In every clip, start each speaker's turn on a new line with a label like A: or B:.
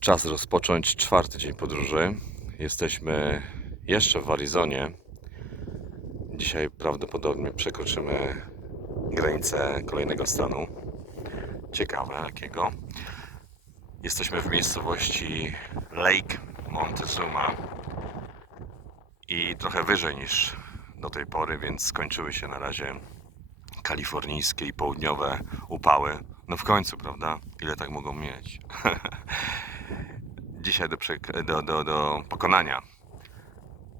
A: Czas rozpocząć czwarty dzień podróży. Jesteśmy jeszcze w Arizonie. Dzisiaj prawdopodobnie przekroczymy granicę kolejnego stanu. Ciekawe jakiego. Jesteśmy w miejscowości Lake Montezuma i trochę wyżej niż do tej pory, więc skończyły się na razie kalifornijskie i południowe upały. No w końcu, prawda? Ile tak mogą mieć? Dzisiaj do, do, do, do pokonania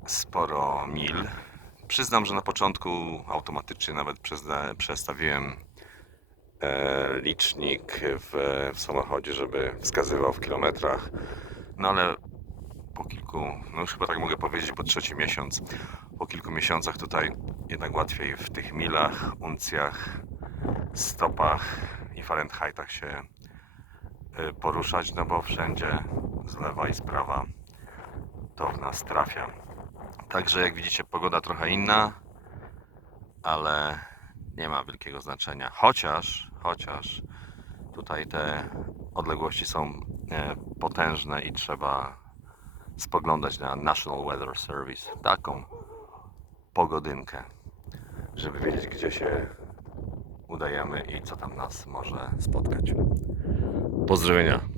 A: sporo mil. Przyznam, że na początku automatycznie nawet przestawiłem e, licznik w, w samochodzie, żeby wskazywał w kilometrach. No ale po kilku, no już chyba tak mogę powiedzieć, po trzeci miesiąc, po kilku miesiącach tutaj jednak łatwiej w tych milach, uncjach, stopach i Fahrenheitach się y, poruszać, no bo wszędzie z lewa i z prawa to w nas trafia. Także jak widzicie pogoda trochę inna, ale nie ma wielkiego znaczenia. Chociaż, chociaż tutaj te odległości są e, potężne i trzeba spoglądać na National Weather Service. Taką pogodynkę, żeby wiedzieć gdzie się udajemy i co tam nas może spotkać. Pozdrowienia